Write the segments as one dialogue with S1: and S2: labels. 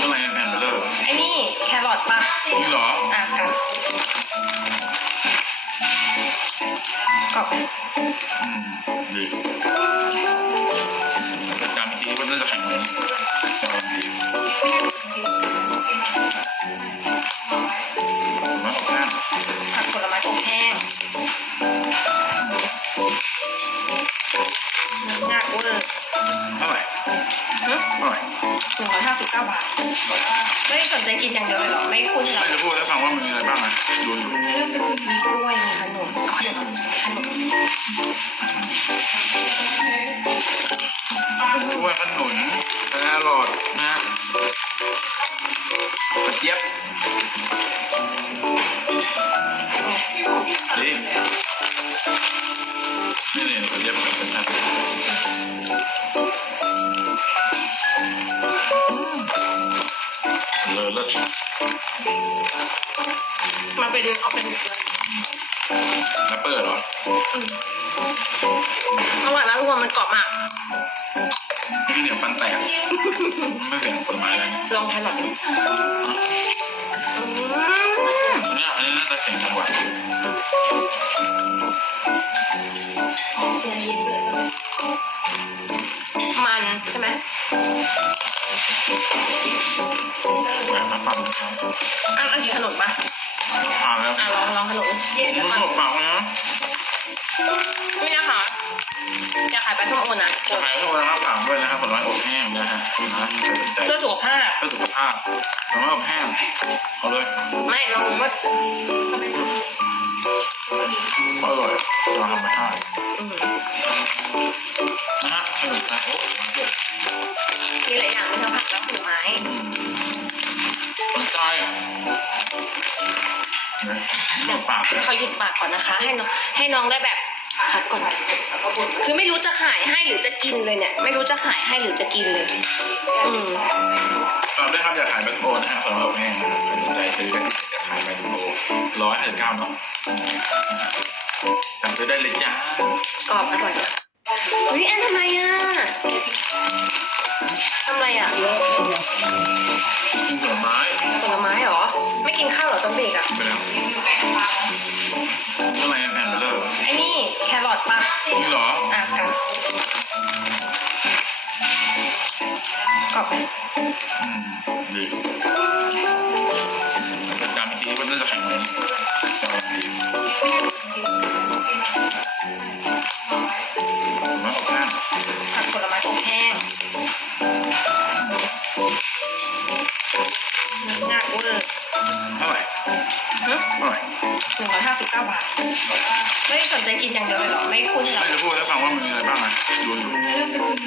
S1: ทำ
S2: ไมแผ่นเบลอไอ้นี่แครอทป่ะนี่เหรออะ
S1: กับกขอบอืมดีจำอี
S2: ทีว่าน่า
S1: จะแข็
S2: งแรง ร้
S1: อยห้าสิบเก้าบาทไม่สนใจกินอย่างเดียวเลยเหรอไม่คุ้นเหรอ
S2: ไม่จะพูดให้ฟังว่ามันมีอะไรบ้างนะดูอยู่
S1: มีกล้วยมีขนมขนมขนม
S2: ด้วยขนุนแครอทนะกระเจี๊ยบนี่
S1: มาเป็นเอาเป็น
S2: แรปเปอร์เหรอ
S1: อร่อยมากทุกคนมันกรอบมาก
S2: พี่เสียงฟันแตก ไม่เสียงผลไม้อะไรเนี่ย
S1: ลองแครอทดูอืม
S2: อันเนี้ยอันนี้น่าจะเสียงจังหวะ
S1: มันใช่ไหม
S2: แหวนมาฟันครับ
S1: อันอันนี้ขนมปะ
S2: ผ่านแล้ว
S1: อะลองลองขนมเย็น
S2: มัน
S1: ก่อน
S2: หมดปากแล้วนะ
S1: นี่นะคะจะขายปลาส้มโอนะ
S2: จะขายพวกเราถามด้วยนะครับผลไม้อบแห้งนะฮะนะใครสนใจ
S1: เพื่อสุขภาพ
S2: เพื่อสุขภาพผลไม้อบแห้งเอาเลย
S1: ไม่ลองดูว่า
S2: อร่อยเราทำมาใมี
S1: หลายอย่างมีทั้งผักและผลไม้
S2: สนใจนะหมดปากเลย
S1: เขาหยุดปากก่อนนะคะ ให้น้องให้น้องได้แบบพักก่อน คือไม่รู้จะขายให้หรือจะกินเลยเนี่ย ไม่รู้จะขายให้หรือจะกินเลย อืม
S2: ตอบด้วยครับอยากขายแบงโกนะฮะผลไม้อบแห้งนะครับใครสนใจซื้อได้อยากขายแบงโกร้อยห้าสิบเก้าเนาะสั่งซื้อได้เลยจ้าก
S1: รอบอร่อยอะเฮ้ยแอนทำไมอะ
S2: ก
S1: รอ ร่
S2: ร้อย
S1: ห้าสิบเก้าบาทไม่สนใจกินอย่างเดียวเลยเหรอไม่คุ้นเหรอ
S2: ไม่จะพูดให้ฟังว่ามันมีอะไรบ้างนะดูอยู่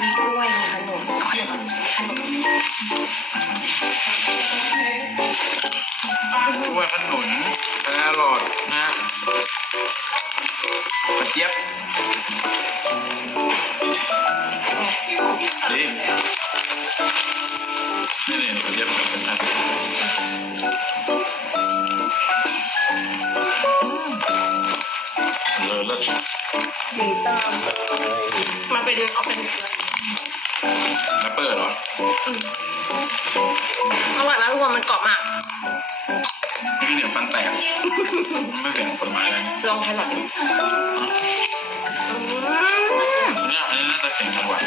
S1: มีกล้วยมีขนมขนมขนม
S2: ด้วยขนุนแครอทนะกระ
S1: มมาเป็นเอาเป็น
S2: แรปเปอร์เหรอ
S1: อร่อยมากทุกคนมันกรอบมาก
S2: พี่เสียงฟันแตกไม่เสียงผลไม้อะไรเนี่ย
S1: ลองแครอทดูอืม
S2: อันเนี้ยอันนี้น่าจะเสียงจังหวะ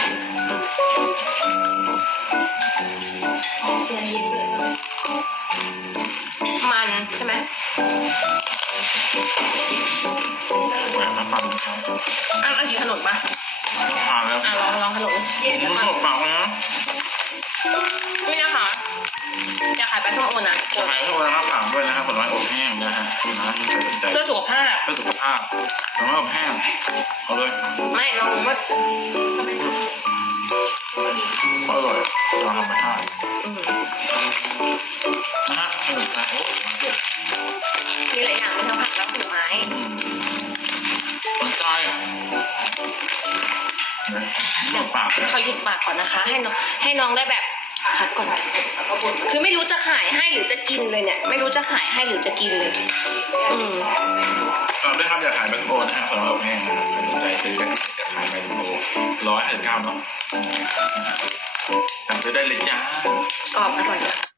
S1: มันใช่ไหม
S2: แหวนมาฟันครับ
S1: อันอันนี้ขนมปะ
S2: ผ่านแล้ว
S1: อะลองลองขนมเย็น
S2: มัน
S1: ก่อน
S2: หมดปากแล้วนะ
S1: นี่นะคะจะขายปลาส้มโอนะ
S2: จะขายพวกเราถามด้วยนะครับผลไม้อบแห้งนะฮะนะใครสนใจ
S1: เพื่อสุขภาพ
S2: เพื่อสุขภาพผลไม้อบแห้งเอาเลย
S1: ไม่ลองดูว่า
S2: อร่อยเราทำมาให้
S1: อืม
S2: นะฮะสนุกนะโอ้
S1: มีหลายอย่างมีทั้งผักและผลไม้
S2: สนใจนะหมดปากเลย
S1: เขาหยุดปากก่อนนะคะ ให้น้องให้น้องได้แบบพักก่อน คือไม่รู้จะขายให้หรือจะกินเลยเนี่ย ไม่รู้จะขายให้หรือจะกินเลย อืม
S2: ตอบด้วยครับอยากขายแบงโกนะฮะผลไม้อบแห้งนะครับใครสนใจซื้อได้อยากขายแบงโกร้อยห้าสิบเก้าเนาะสั่งซื้อได้เลยจ้า
S1: กรอบอร่อยอะ